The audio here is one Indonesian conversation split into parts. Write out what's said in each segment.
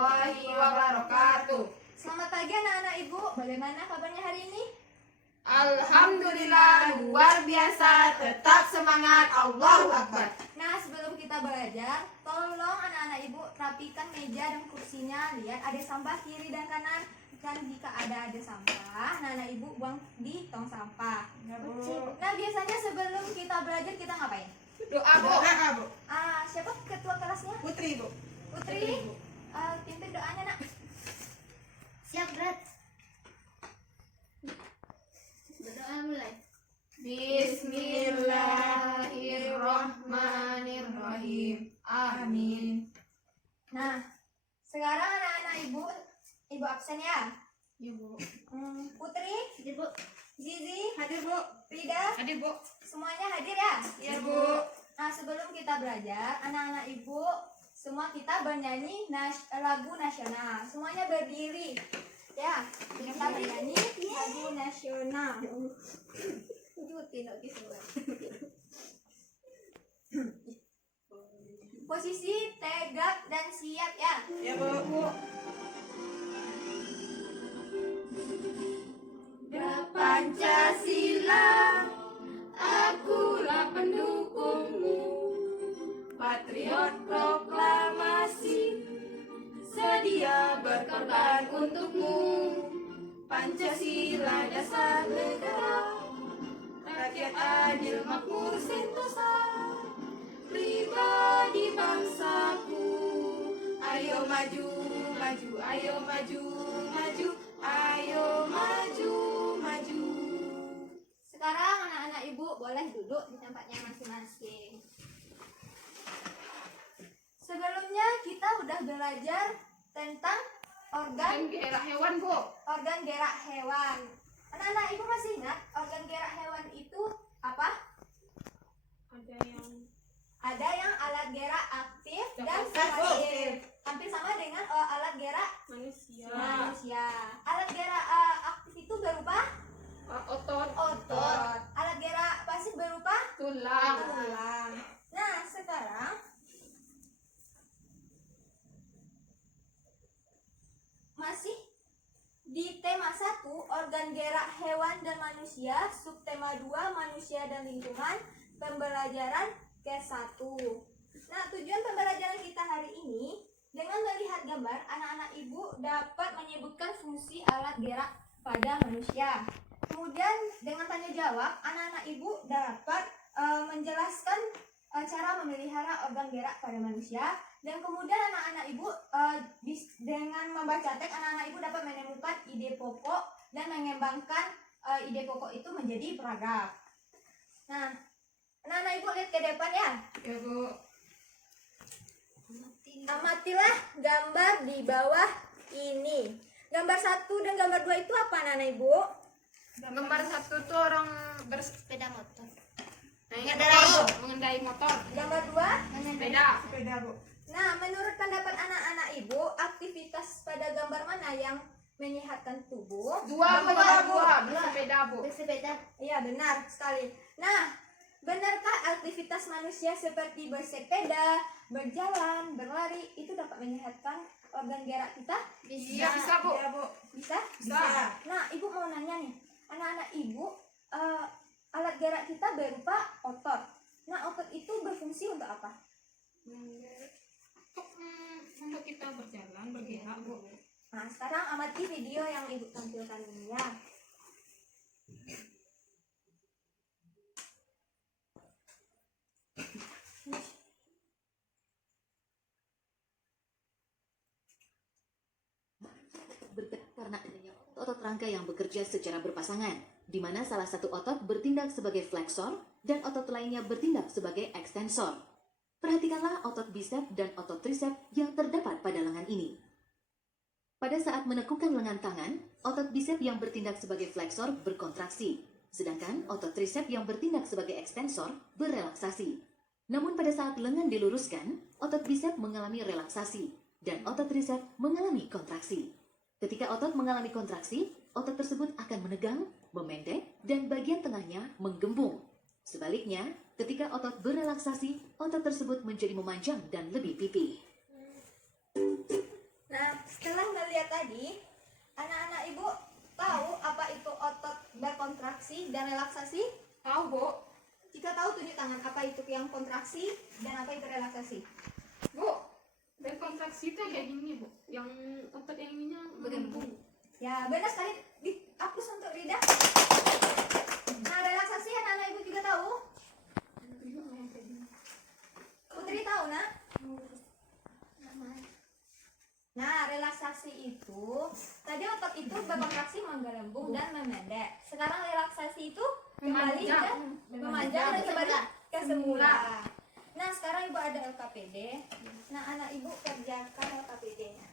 warahmatullahi wabarakatuh. Selamat pagi anak-anak ibu, bagaimana kabarnya hari ini? Alhamdulillah, luar biasa, tetap semangat, Allahu Akbar. Nah, sebelum kita belajar, tolong anak-anak ibu rapikan meja dan kursinya. Lihat ada sampah kiri dan kanan. Dan jika ada sampah, anak-anak ibu buang di tong sampah. Nah, biasanya sebelum kita belajar kita ngapain? Doa, Bu. Bu. Siapa ketua kelasnya? Putri, Bu. Putri. Pimpin doanya, Nak. Siap, Berat. Berdoa mulai. Bismillahirrahmanirrahim. Amin. Nah, sekarang anak-anak ibu absen ya? Ya, Bu. Putri, Hadir, Bu. Zizi, Hadir, Bu. Frida, Hadir, Bu. semuanya hadir ya? Ya, Bu. Nah, sebelum kita belajar, anak-anak ibu semua kita bernyanyi lagu nasional. Semuanya berdiri. Ya, kita bernyanyi lagu nasional. Posisi tegak dan siap ya. Ya, Bu. Pancasila, akulah pendukungmu. Patriot proklamasi, sedia berkorban untukmu. Pancasila dasar negara, rakyat adil makmur sentosa, pribadi bangsaku. Ayo maju, maju, ayo maju, maju, ayo maju, maju. Sekarang anak-anak ibu boleh duduk di tempatnya masing-masing. Sebelumnya kita udah belajar tentang organ gerak hewan, Bu. gerak hewan. Anak-anak ibu masih ingat organ gerak hewan itu apa? Ada yang alat gerak aktif dan pasif. Hampir sama dengan alat gerak manusia. Alat gerak aktif itu berupa Otot, otot. Alat gerak pasif berupa tulang. tulang. Nah, sekarang masih di tema 1, organ gerak hewan dan manusia, subtema 2, manusia dan lingkungan, pembelajaran ke-1. Nah, tujuan pembelajaran kita hari ini, dengan melihat gambar, anak-anak ibu dapat menyebutkan fungsi alat gerak pada manusia. Kemudian dengan tanya jawab, anak-anak ibu dapat menjelaskan cara memelihara organ gerak pada manusia. Dan kemudian anak-anak ibu dengan membaca teks, anak-anak ibu dapat menemukan ide pokok dan mengembangkan ide pokok itu menjadi peragam. Nah, anak-anak ibu lihat ke depan ya. Ya, Bu. Amatilah gambar di bawah ini. Gambar 1 dan gambar 2 itu apa anak-anak ibu? Gambar 1 tuh orang Sepeda motor. mengendarai motor. Gambar 2? Sepeda, Bu. Nah, menurut pendapat anak-anak ibu, aktivitas pada gambar mana yang menyehatkan tubuh? Dua, bersepeda, Bu. Bersepeda. Iya, benar sekali. Nah, benarkah aktivitas manusia seperti bersepeda, berjalan, berlari itu dapat menyehatkan organ gerak kita? Iya, bisa, Bu. Bisa? Bisa. Nah, ibu mau nanya nih, anak-anak ibu, alat gerak kita berupa otot. Nah, otot itu berfungsi untuk apa? Untuk kita berjalan, bergerak, Bu. Nah, sekarang amati video yang ibu tampilkan ini ya. Bergerak karena adanya otot rangka yang bekerja secara berpasangan, di mana salah satu otot bertindak sebagai fleksor dan otot lainnya bertindak sebagai ekstensor. Perhatikanlah otot bisep dan otot trisep yang terdapat pada lengan ini. Pada saat menekukkan lengan tangan, otot bisep yang bertindak sebagai fleksor berkontraksi, sedangkan otot trisep yang bertindak sebagai ekstensor berelaksasi. Namun pada saat lengan diluruskan, otot bisep mengalami relaksasi dan otot trisep mengalami kontraksi. Ketika otot mengalami kontraksi, otot tersebut akan menegang, memendek, dan bagian tengahnya menggembung. Sebaliknya, ketika otot berelaksasi, otot tersebut menjadi memanjang dan lebih pipih. Nah, relaksasi? Tahu, Bu. Jika tahu tunjuk tangan, apa itu yang kontraksi dan apa itu relaksasi? Bu, dan kontraksi itu kayak gini, Bu. Yang otot yang ininya Bergembung. Ya, benar sekali. Dihapus untuk Rida. Nah, relaksasi anak-anak ibu juga tahu? Putri tahu, nak? Nah, relaksasi itu tadi otot itu berkontraksi menggelembung dan memendek. Sekarang relaksasi itu kembali ke memanjang dan kembali ke semula. Nah, sekarang ibu ada LKPD. Nah, anak ibu kerjakan LKPD-nya.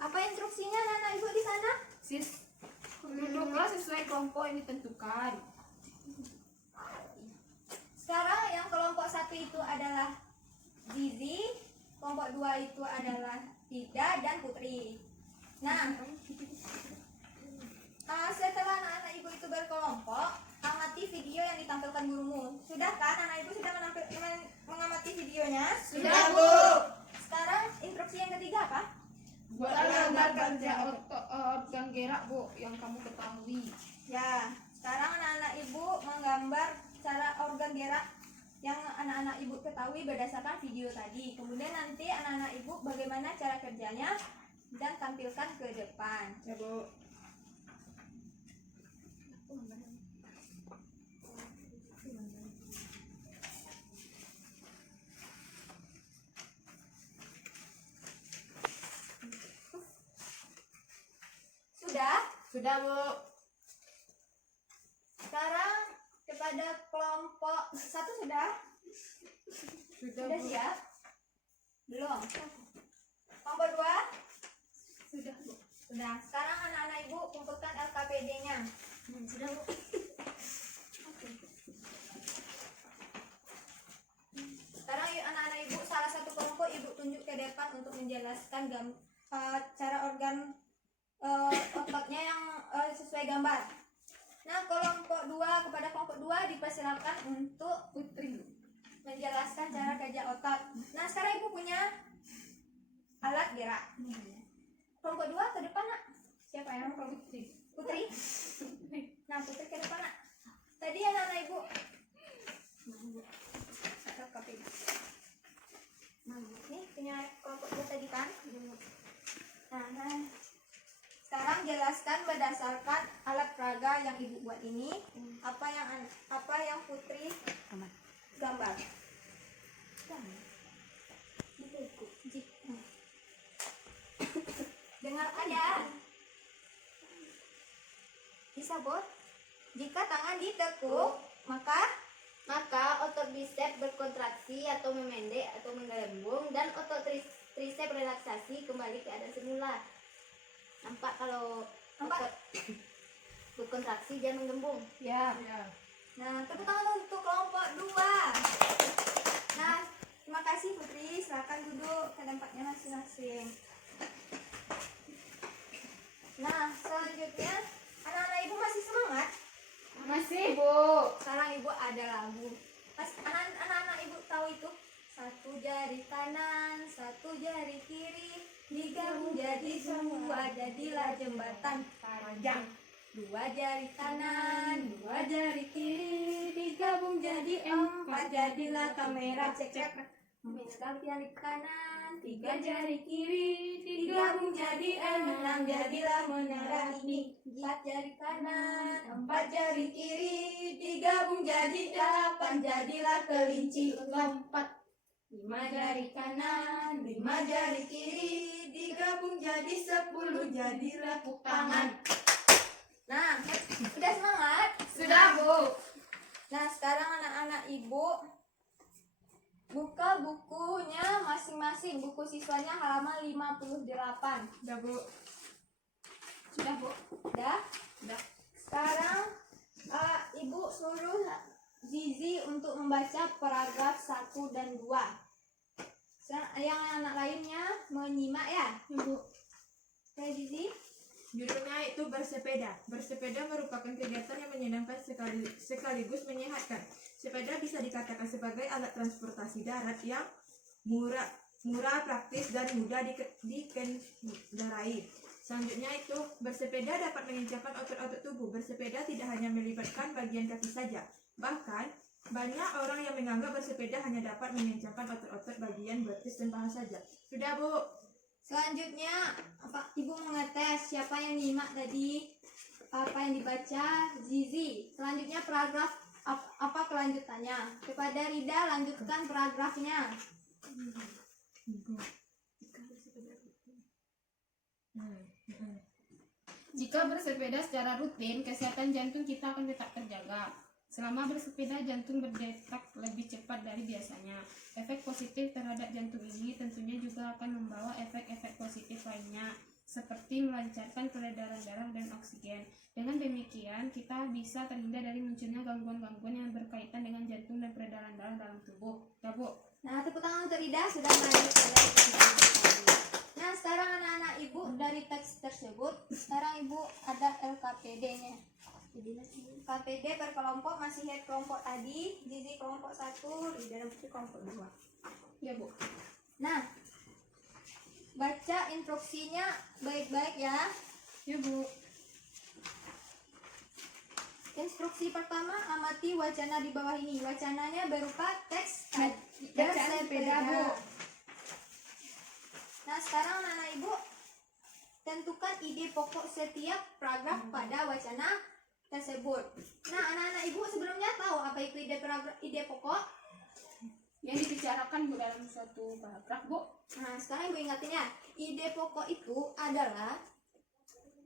Apa instruksinya anak ibu di sana? Sis, duduklah sesuai kelompok yang ditentukan. Sekarang yang kelompok 1 itu adalah Zizi, kelompok 2 itu adalah Rida dan Putri. Nah, setelah anak-anak ibu itu berkelompok, amati video yang ditampilkan gurumu. Sudah kan anak ibu sudah mengamati videonya? Sudah, Bu. Sekarang instruksi yang ketiga apa? Buatlah gambar kerja organ gerak, Bu, yang kamu ketahui. Ya, sekarang anak-anak ibu menggambar cara organ gerak yang anak-anak ibu ketahui berdasarkan video tadi. Kemudian nanti anak-anak ibu bagaimana cara kerjanya dan tampilkan ke depan. Ya, Bu. Sudah? Sudah, Bu. Sekarang kepada kelompok 1 sudah? Sudah, Sudah Bu. siap? Belum? Kelompok 2? Sudah, Bu. Sudah. Sekarang anak-anak ibu kumpulkan LKPD-nya. Sudah, Bu. Sekarang yuk anak-anak ibu salah satu kelompok ibu tunjuk ke depan untuk menjelaskan cara organ ototnya yang sesuai gambar. Nah, kelompok 2 kepada kelompok 2 dipersilakan untuk Putri. menjelaskan cara kerja otot. Nah, sekarang ibu punya alat gerak. Kelompok 2 ke depan, nak. Siapa yang Putri. Putri? Nah, Putri ke depan, nak. Tadi anak-anak ibu. Nih, punya kelompok 2 tadi kan? Nah. Sekarang jelaskan berdasarkan alat peraga yang ibu buat ini apa yang Putri gambar. Dengarkan ya. Bisa, Bos? Jika tangan ditekuk, maka otot bisep berkontraksi atau memendek atau menggelembung dan otot trisep relaksasi kembali ke keadaan semula. Nampak kalau Nampak? otot berkontraksi dan menggembung. ya. Ya. Nah, tepuk tangan untuk kelompok 2. Nah, terima kasih Putri. Silakan duduk ke tempatnya masing-masing. Nah, selanjutnya anak-anak ibu masih semangat? Masih, Bu. Sekarang ibu ada lagu. Anak-anak ibu tahu itu? 1 jari kanan, 1 jari kiri, digabung jadi semua, jadilah jembatan panjang. 2 jari kanan, 2 jari kiri, digabung jadi 4, jadilah kamera cek. 4 jari kanan, 3 jari kiri, digabung jadi 6, jadilah menara ini. 4 jari kanan, 4 jari kiri, digabung jadi 8, jadilah kelinci lompat. 5 jari kanan, 5 jari kiri, digabung jadi 10, jadilah kupangan. Nah, sudah semangat? Sudah, Bu. Nah, sekarang anak-anak ibu buka bukunya masing-masing. Buku siswanya halaman 58. Sudah, Bu. Sudah, Bu. Udah? Sudah. Sekarang ibu suruh Zizi untuk membaca paragraf 1 dan 2. Yang anak lainnya menyimak ya. Bu. Oke, Zizi. Judulnya itu bersepeda. Bersepeda merupakan kegiatan yang menyenangkan sekaligus menyehatkan. Sepeda bisa dikatakan sebagai alat transportasi darat yang murah, praktis dan mudah dikendarai. Selanjutnya itu bersepeda dapat mengencangkan otot-otot tubuh. Bersepeda tidak hanya melibatkan bagian kaki saja. Bahkan banyak orang yang menganggap bersepeda hanya dapat mengencangkan otot-otot bagian betis dan paha saja. Sudah, Bu. Selanjutnya, Ibu mau ngetes siapa yang nyimak tadi apa yang dibaca Zizi. Selanjutnya paragraf apa kelanjutannya. Kepada Rida lanjutkan paragrafnya. Jika bersepeda secara rutin, kesehatan jantung kita akan tetap terjaga. Selama bersepeda, jantung berdetak lebih cepat dari biasanya. Efek positif terhadap jantung ini tentunya juga akan membawa efek-efek positif lainnya, seperti melancarkan peredaran darah dan oksigen. Dengan demikian, kita bisa terhindar dari munculnya gangguan-gangguan yang berkaitan dengan jantung dan peredaran darah dalam tubuh. Ya, Bu. Nah, tepuk tangan untuk Rida sudah melanjut pada pertanyaan tadi. Nah, sekarang anak-anak Ibu dari teks tersebut, sekarang Ibu ada LKPD-nya. KPD per kelompok masih head kelompok tadi, Zizi kelompok 1, Rida dan Putri kelompok 2. Ya, Bu. Nah, baca instruksinya baik-baik ya. Ya, Bu. Instruksi pertama, amati wacana di bawah ini. Wacananya berupa teks Bacaan sepeda, Bu. Nah, sekarang anak-anak Ibu tentukan ide pokok setiap paragraf pada wacana tersebut. Nah, anak-anak Ibu sebelumnya tahu apa itu ide pokok? Yang dibicarakan, Bu, dalam suatu paragraf, Bu. Nah, sekarang Ibu ingatin ya. Ide pokok itu adalah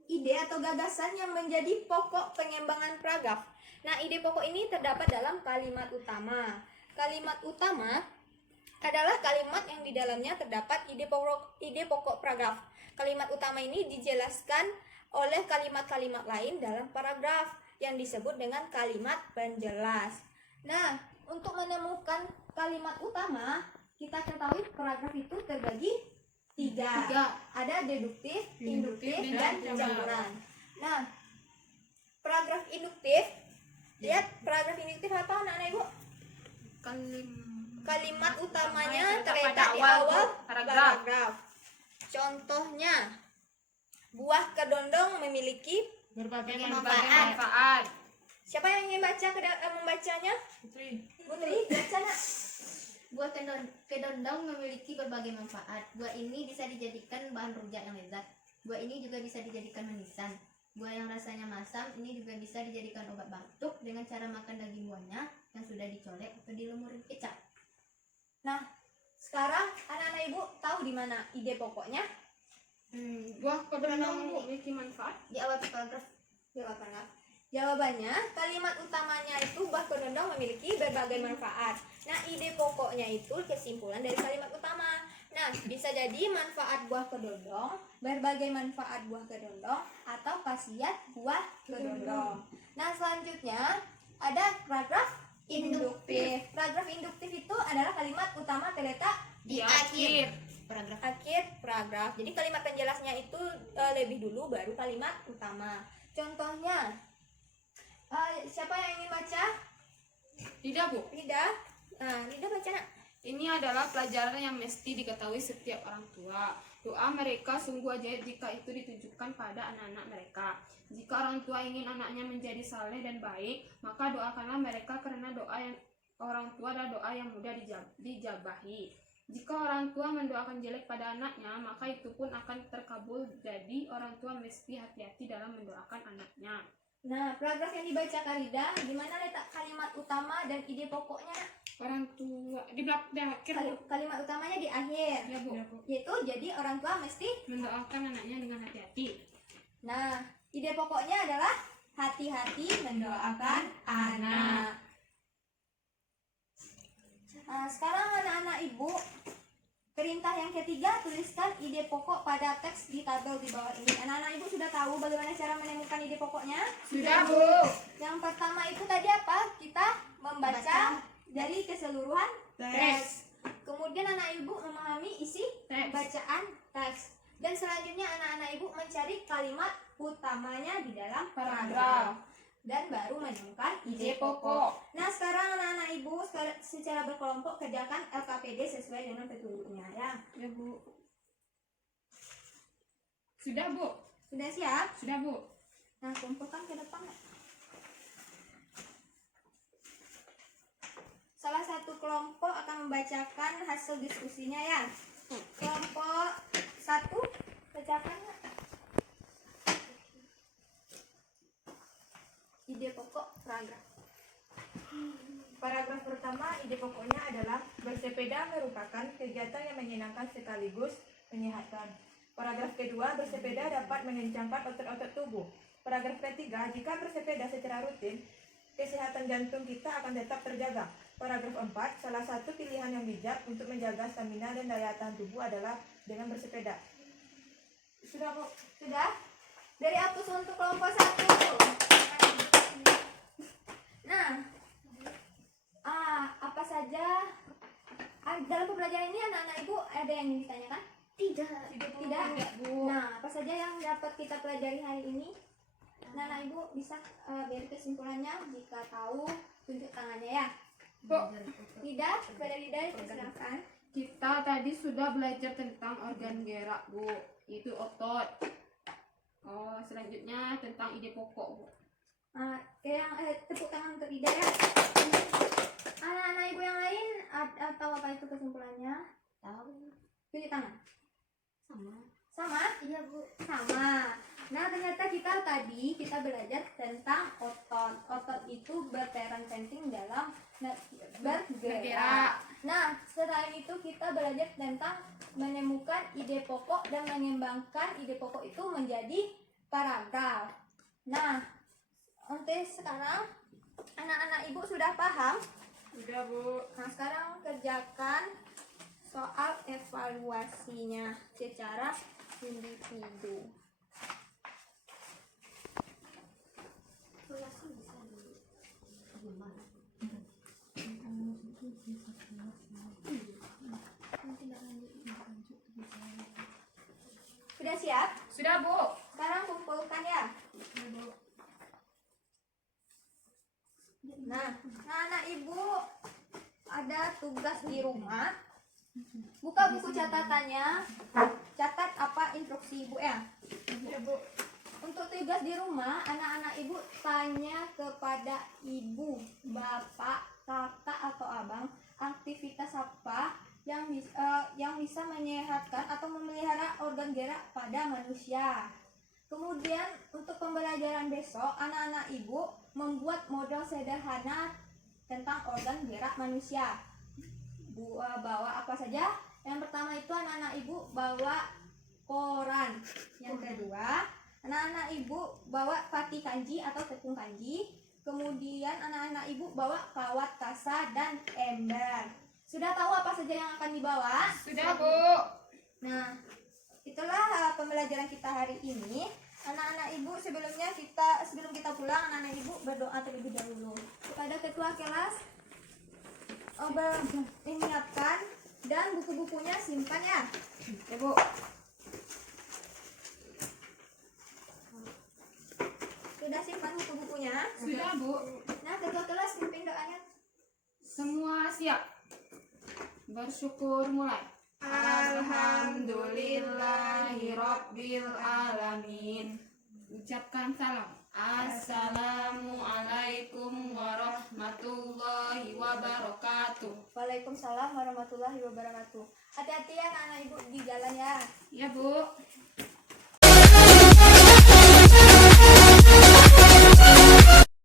ide atau gagasan yang menjadi pokok pengembangan paragraf. Nah, ide pokok ini terdapat dalam kalimat utama. Kalimat utama adalah kalimat yang di dalamnya terdapat ide pokok paragraf. Kalimat utama ini dijelaskan oleh kalimat-kalimat lain dalam paragraf yang disebut dengan kalimat penjelas. Nah, untuk menemukan kalimat utama, kita ketahui paragraf itu terbagi tiga. Ada deduktif, induktif, dan campuran. Nah, paragraf induktif, lihat paragraf induktif apa anak-anak Ibu? Kalimat utamanya terletak di awal paragraf. Contohnya, buah kedondong memiliki Berbagai manfaat. Siapa yang ingin membacanya? Putri. Putri, baca nak. Buah kedondong memiliki berbagai manfaat. Buah ini bisa dijadikan bahan rujak yang lezat. Buah ini juga bisa dijadikan manisan. Buah yang rasanya masam ini juga bisa dijadikan obat batuk dengan cara makan daging buahnya yang sudah dicolek atau dilumuri kecap. Nah, sekarang anak-anak Ibu tahu di mana ide pokoknya? Buah kedondong, Bu, memiliki manfaat. Di awal paragraf. Jawabannya, kalimat utamanya itu buah kedondong memiliki berbagai manfaat. Nah, ide pokoknya itu kesimpulan dari kalimat utama. Nah, bisa jadi manfaat buah kedondong, berbagai manfaat buah kedondong, atau khasiat buah kedondong. Nah, selanjutnya ada paragraf induktif. Paragraf induktif itu adalah kalimat utama terletak Di akhir. akhir paragraf. Jadi kalimat penjelasnya itu lebih dulu baru kalimat utama. Contohnya, siapa yang ingin baca? Tidak, Bu. Rida. Nah, Rida baca nak. Ini adalah pelajaran yang mesti diketahui setiap orang tua. Doa mereka sungguh ajaib jika itu ditujukan pada anak-anak mereka. Jika orang tua ingin anaknya menjadi saleh dan baik, maka doakanlah mereka karena doa yang orang tua adalah doa yang mudah dijabahi. Jika orang tua mendoakan jelek pada anaknya, maka itu pun akan terkabul. Jadi orang tua mesti hati-hati dalam mendoakan anaknya. Nah, paragraf yang dibaca Rida, di mana letak kalimat utama dan ide pokoknya? Orang tua di akhir, Bu. Kalimat utamanya di akhir. Ya, Bu. Yaitu jadi orang tua mesti. Mendoakan anaknya dengan hati-hati. Nah, ide pokoknya adalah hati-hati mendoakan anak. Nah, sekarang anak-anak Ibu, perintah yang ketiga, tuliskan ide pokok pada teks di tabel di bawah ini. Anak-anak Ibu sudah tahu bagaimana cara menemukan ide pokoknya? Sudah, Bu. Yang pertama itu tadi apa? Kita membaca dari keseluruhan teks. Kemudian anak Ibu memahami isi Teks. bacaan teks. Dan selanjutnya anak-anak Ibu mencari kalimat utamanya di dalam Paragraf. dan baru menemukan Ide pokok. Nah, sekarang anak-anak ibu secara berkelompok kerjakan LKPD sesuai dengan petunjuknya ya. Ya, Bu. Sudah, Bu. Sudah siap? Sudah, Bu. Nah, kumpulkan ke depan. Salah satu kelompok akan membacakan hasil diskusinya ya. Kelompok 1 bacakan. Ide pokok paragraf. Paragraf pertama, ide pokoknya adalah bersepeda merupakan kegiatan yang menyenangkan sekaligus menyehatkan. Paragraf kedua, bersepeda dapat mengencangkan otot-otot tubuh. Paragraf ketiga, jika bersepeda secara rutin, kesehatan jantung kita akan tetap terjaga. Paragraf 4, salah satu pilihan yang bijak untuk menjaga stamina dan daya tahan tubuh adalah dengan bersepeda. Sudah, Bu? Sudah? Dari Apus untuk kelompok 1. Nah, apa saja dalam pembelajaran ini anak-anak ibu ada yang ingin ditanyakan? Tidak. Bu. Nah, apa saja yang dapat kita pelajari hari ini? Anak-anak ibu bisa beri kesimpulannya jika tahu tunjuk tangannya ya. Bu. Tidak, pada lidah silakan. Kita tadi sudah belajar tentang organ gerak, Bu. Itu otot. Oh, selanjutnya tentang ide pokok, Bu. Tepuk tangan untuk lidah ya. Anak-anak ibu yang lain tahu apa itu kesimpulannya? Tahu. Tunjuk tangan. Sama. Sama? Iya, Bu. Sama. Nah, ternyata kita belajar tentang otot. Otot itu berperan penting dalam bergerak. Nah, selain itu kita belajar tentang menemukan ide pokok dan mengembangkan ide pokok itu menjadi paragraf. Nah, untuk sekarang anak-anak ibu sudah paham? Sudah, Bu. Nah, sekarang kerjakan soal evaluasinya secara individu. Sudah siap? Sudah, Bu. Sekarang kumpulkan ya. Nah, anak ibu ada tugas di rumah. Buka buku catatannya. Catat apa instruksi ibu ya. Ya, Bu. Untuk tugas di rumah, anak-anak ibu tanya kepada ibu, bapak, kakak atau abang, aktivitas apa yang bisa menyehatkan atau memelihara organ gerak pada manusia. Kemudian untuk pembelajaran besok, anak-anak ibu membuat model sederhana tentang organ gerak manusia. Bawa apa saja? Yang pertama itu anak-anak ibu bawa koran. Yang kedua, anak-anak ibu bawa pati kanji atau tepung kanji. Kemudian anak-anak ibu bawa kawat kasa dan ember. Sudah tahu apa saja yang akan dibawa? Sudah, Bu. Nah, itulah pembelajaran kita hari ini. Anak-anak ibu sebelum kita pulang, anak-anak ibu berdoa terlebih dahulu kepada ketua kelas. Menyiapkan dan buku-bukunya simpan ya. Ya, Bu. Sudah simpan buku-bukunya? Sudah, Bu. Nah, ketua kelas pimpin doanya. Semua siap. Bersyukur mulai. Alhamdulillahirabbil alamin. Ucapkan salam. Assalamualaikum warahmatullahi wabarakatuh. Waalaikumsalam warahmatullahi wabarakatuh. Hati-hati ya anak-anak ibu di jalan ya. Ya, Bu.